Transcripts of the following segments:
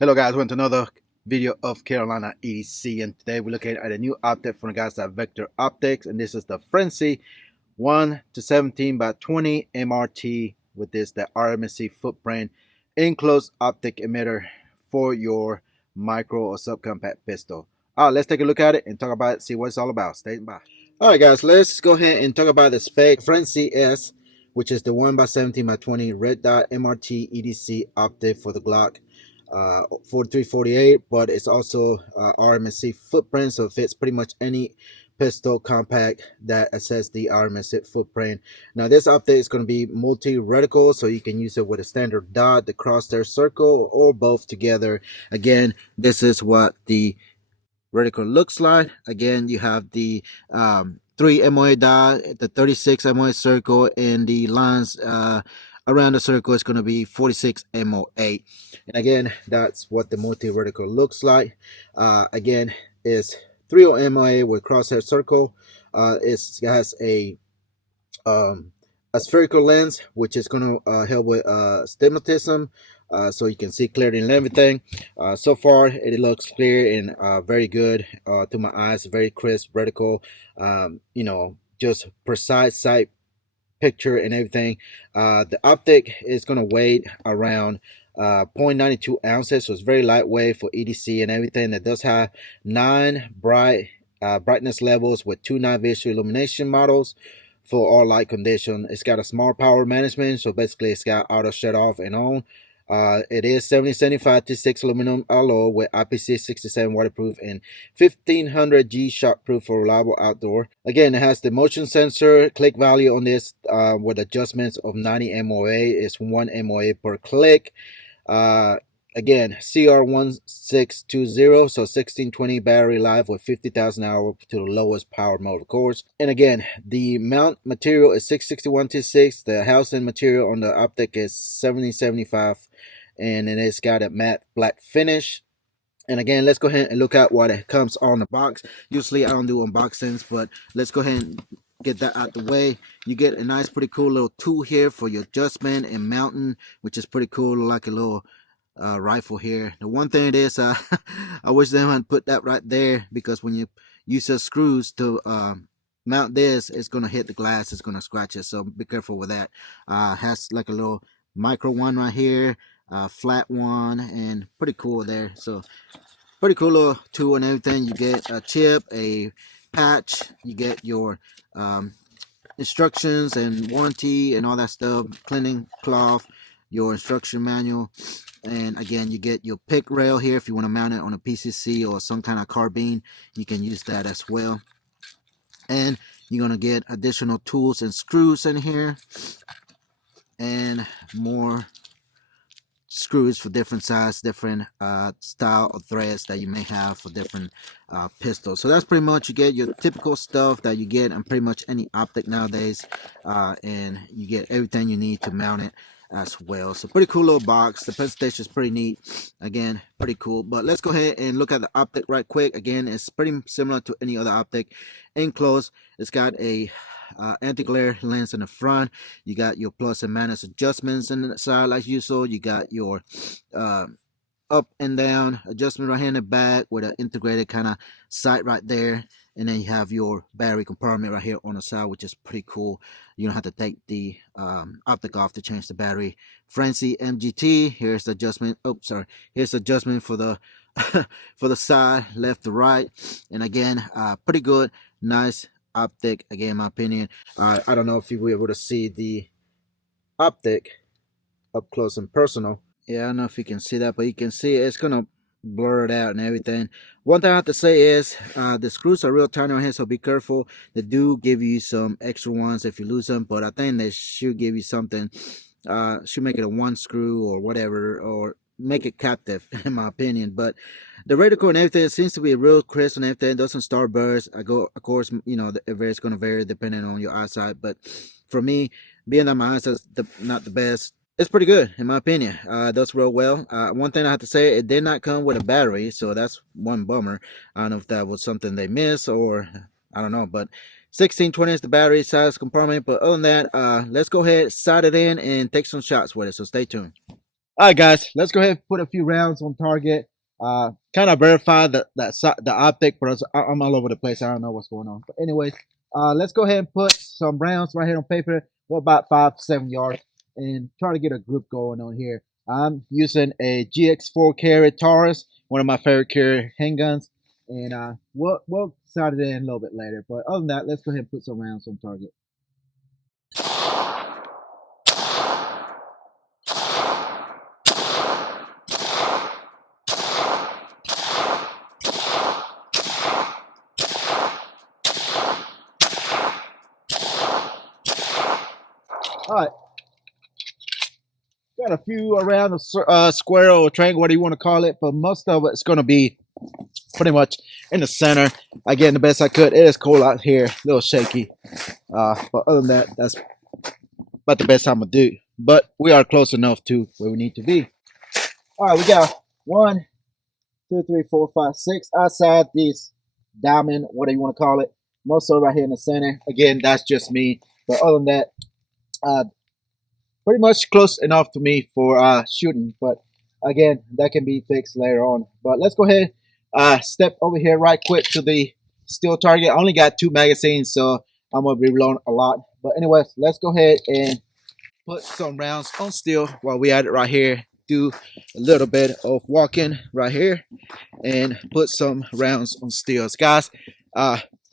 Hello guys, welcome to another video of Carolina EDC, and today we're looking at a new optic from the guys at Vector Optics, and this is the Frenzy 1 to 17 by 20 MRT with the RMSc footprint enclosed optic emitter for your micro or subcompact pistol. Alright, let's take a look at it and talk about it, see what it's all about. Stay by. Alright guys, let's go ahead and talk about the spec. Frenzy S, which is the 1 by 17 by 20 red dot MRT EDC optic for the Glock 4348, but it's also RMSc footprint, so it fits pretty much any pistol compact that access the RMSc footprint. Now this optic is going to be multi-reticle, so you can use it with a standard dot, the crosshair circle, or both together. Again, this is what the reticle looks like. Again, you have the 3 MOA dot, the 36 MOA circle, and the lines around the circle is going to be 46 MOA. And again, that's what the multi-reticle looks like. Again, it's 3 MOA with crosshair circle. It has a spherical lens, which is going to help with stigmatism, so you can see clearly and everything. So far it looks clear and very good to my eyes. Very crisp reticle, you know, just precise sight picture and everything. The optic is going to weigh around 0.92 ounces, so it's very lightweight for EDC and everything. It does have 9 brightness levels with 2 night visual illumination models for all light condition. It's got a small power management, so basically it's got auto shut off and on. It is 7075-6 aluminum alloy with IPC67 waterproof and 1500G shockproof for reliable outdoor. Again, it has the motion sensor. Click value on this with adjustments of 90 MOA is 1 MOA per click. Again, CR1620, so 1620 battery life with 50,000 hours to the lowest power mode, of course. And again, the mount material is 661-6. The housing material on the optic is 7075, and then it's got a matte black finish. And again, let's go ahead and look at what it comes on the box. Usually I don't do unboxings, but let's go ahead and get that out the way. You get a nice, pretty cool little tool here for your adjustment and mounting, which is pretty cool, like a little rifle here. The one thing it is, I wish they hadn't put that right there, because when you use the screws to mount this, it's gonna hit the glass, it's gonna scratch it, so be careful with that. Has like a little micro one right here, flat one, and pretty cool there. So pretty cool little tool and everything. You get a chip, a patch, you get your instructions and warranty and all that stuff, cleaning cloth, your instruction manual. And again, you get your pick rail here if you want to mount it on a PCC or some kind of carbine. You can use that as well. And you're going to get additional tools and screws in here, and more screws for different size, different style of threads that you may have for different pistols. So that's pretty much, you get your typical stuff that you get on pretty much any optic nowadays, and you get everything you need to mount it as well. So pretty cool little box. The presentation is pretty neat. Again, pretty cool. But let's go ahead and look at the optic right quick. Again, it's pretty similar to any other optic. Enclosed, it's got a anti-glare lens in the front. You got your plus and minus adjustments in the side like usual. You got your up and down adjustment right here in the back with an integrated kind of sight right there. And then you have your battery compartment right here on the side, which is pretty cool. You don't have to take the optic off to change the battery. Frenzy MGT, here's the adjustment. Oh, sorry. Here's the adjustment for the for the side, left to right. And again, pretty good, nice optic, again, in my opinion. I don't know if you were able to see the optic up close and personal. Yeah, I don't know if you can see that, but you can see it's gonna blur it out and everything. One thing I have to say is the screws are real tiny on here, so be careful. They do give you some extra ones if you lose them, but I think they should give you something, should make it a 1 screw or whatever, or make it captive, in my opinion. But the reticle and everything seems to be real crisp and everything. It doesn't start burst. Of course, you know, it's going to vary depending on your eyesight, but for me, being that my eyesight's not the best, it's pretty good in my opinion. It does real well. One thing I have to say, it did not come with a battery, so that's one bummer. I don't know if that was something they missed, or I don't know, but 1620 is the battery size compartment. But other than that, let's go ahead, side it in, and take some shots with it. So stay tuned. All right, guys, let's go ahead and put a few rounds on target. Kind of verify the optic, but I'm all over the place. I don't know what's going on. But anyways, let's go ahead and put some rounds right here on paper. We're about 5 to 7 yards, and try to get a group going on here. I'm using a GX4 carry Taurus, one of my favorite carry handguns, and we'll sight it in a little bit later. But other than that, let's go ahead and put some rounds on target. All right, got a few around the square or triangle, what do you want to call it, but most of it's going to be pretty much in the center. Again, the best I could. It is cold out here, a little shaky, but other than that, that's about the best I'm gonna do. But we are close enough to where we need to be. All right, we got 1, 2, 3, 4, 5, 6 outside this diamond, whatever you want to call it. Most of it right here in the center. Again, that's just me, but other than that, pretty much close enough to me for shooting. But again, that can be fixed later on. But let's go ahead, step over here right quick to the steel target. I only got 2 magazines, so I'm gonna be reloading a lot. But anyways, let's go ahead and put some rounds on steel while we at it right here. Do a little bit of walking right here and put some rounds on steels, guys.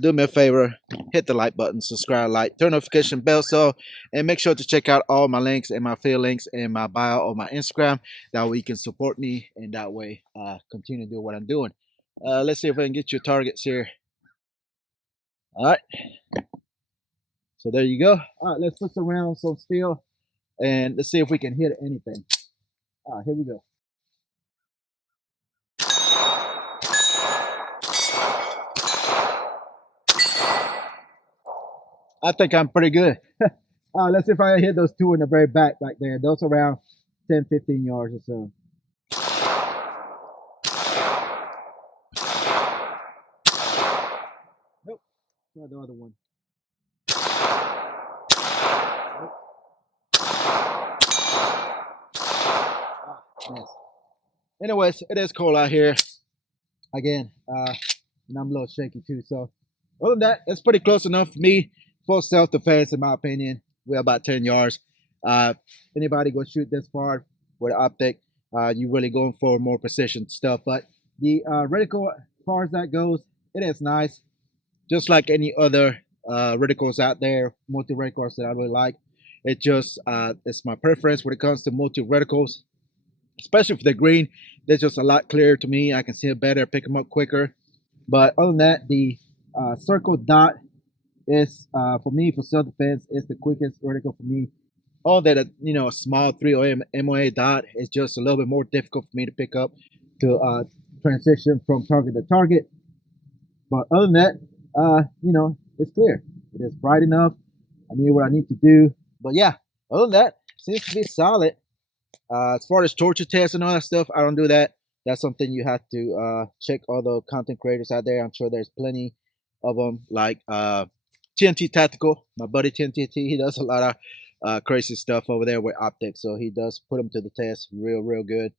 Do me a favor, hit the like button, subscribe, like, turn notification bell, so, and make sure to check out all my links and my field links and my bio on my Instagram. That way you can support me, and that way continue to do what I'm doing. Let's see if I can get your targets here. All right, so there you go. All right, let's put some rounds on steel, and let's see if we can hit anything. All right, here we go. I think I'm pretty good. Let's see if I hit those 2 in the very back right there. Those around 10, 15 yards or so. Nope. Try the other one. Nope. Yes. Anyways, it is cold out here. Again, and I'm a little shaky too. So other than that, it's pretty close enough for me for self-defense, in my opinion. We're about 10 yards. Anybody go shoot this far with an optic, you really going for more precision stuff. But the reticle, as far as that goes, it is nice. Just like any other reticles out there, multi-reticles that I really like. It just, it's my preference when it comes to multi-reticles, especially for the green. They're just a lot clearer to me. I can see it better, pick them up quicker. But other than that, the circle dot is, for me, for self-defense, is the quickest reticle for me. All that, a small 3 MOA dot is just a little bit more difficult for me to pick up, to transition from target to target. But other than that, it's clear. It is bright enough. I knew what I need to do. But yeah, other than that, seems to be solid. As far as torture tests and all that stuff, I don't do that. That's something you have to check all the content creators out there. I'm sure there's plenty of them, like TNT Tactical. My buddy TNT, he does a lot of crazy stuff over there with optics, so he does put them to the test real good.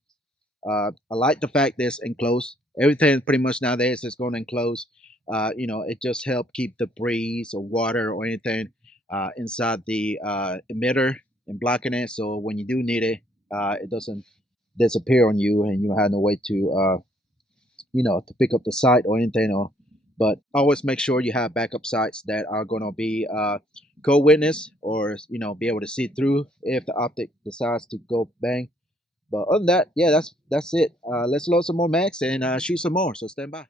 I like the fact that it's enclosed. Everything pretty much nowadays is going to enclose. It just helps keep the breeze or water or anything inside the emitter and blocking it. So when you do need it, it doesn't disappear on you, and you don't have no way to, to pick up the sight or anything. But always make sure you have backup sights that are going to be co-witness, or be able to see through if the optic decides to go bang. But other than that, yeah, that's it. Let's load some more mags and shoot some more. So stand by.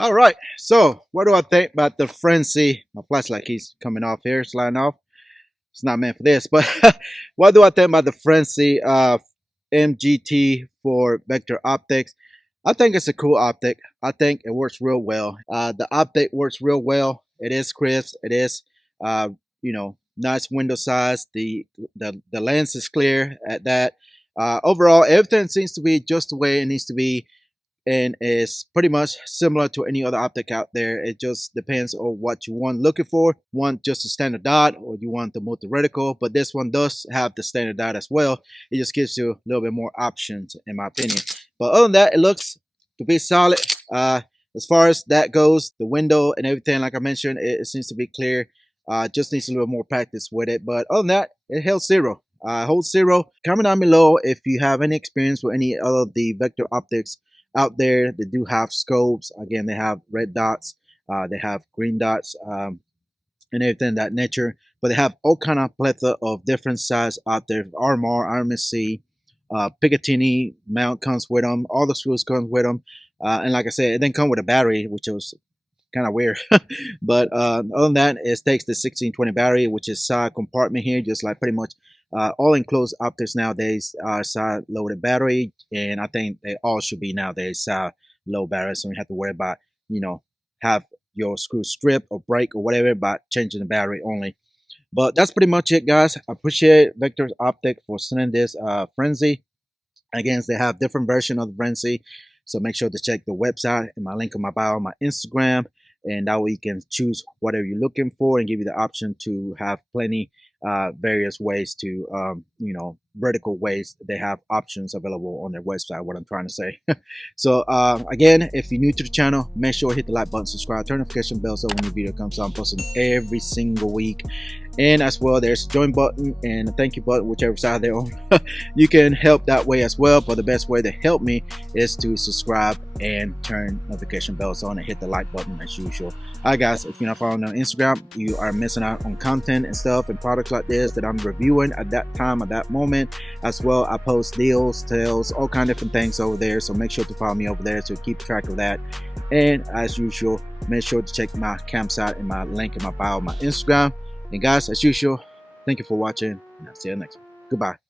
All right, so what do I think about the frenzy? My flashlight keeps coming off here, sliding off. it's not meant for this. But what do I think about the Frenzy MGT for vector optics? I think it's a cool optic. I think it works real well. The optic works real well. It is crisp. It is, you know, nice window size. The lens is clear at that. Overall, everything seems to be just the way it needs to be, and is pretty much similar to any other optic out there. It just depends on what you want looking for. Want just a standard dot, or you want the multi-reticle, but this one does have the standard dot as well. It just gives you a little bit more options, in my opinion. But other than that, it looks to be solid. As far as that goes, the window and everything, like I mentioned, it seems to be clear. Just needs a little more practice with it. But other than that, it held zero. Holds zero. Comment down below if you have any experience with any of the vector optics out there. They do have scopes. Again, they have red dots, they have green dots, and everything of that nature. But they have all kind of plethora of different size out there. RMR, RMSc, Picatinny mount comes with them. All the screws comes with them. And like I said, it didn't come with a battery, which was kind of weird. But other than that, it takes the 1620 battery, which is side compartment here, just like pretty much all enclosed optics nowadays are side loaded battery, and I think they all should be nowadays side low battery, so you have to worry about, you know, have your screw strip or break or whatever by changing the battery only. But that's pretty much it, guys. I appreciate Vector's Optic for sending this Frenzy. Again, they have different version of the Frenzy, so make sure to check the website and my link in my bio, my Instagram, and that way you can choose whatever you're looking for and give you the option to have plenty various ways to you know, vertical ways. They have options available on their website, what I'm trying to say. So again, if you're new to the channel, make sure to hit the like button, subscribe, turn notification bell so when the video comes out, I'm posting every single week. And as well, there's a join button and a thank you button, whichever side they're on. You can help that way as well, but the best way to help me is to subscribe and turn notification bells on and hit the like button as usual. Alright guys, if you're not following on Instagram, you are missing out on content and stuff and products like this that I'm reviewing at that time, at that moment. As well, I post deals, sales, all kind of different things over there, so make sure to follow me over there to keep track of that. And as usual, make sure to check my campsite and my link in my bio, my Instagram. And guys, as usual, thank you for watching, and I'll see you next one. Goodbye.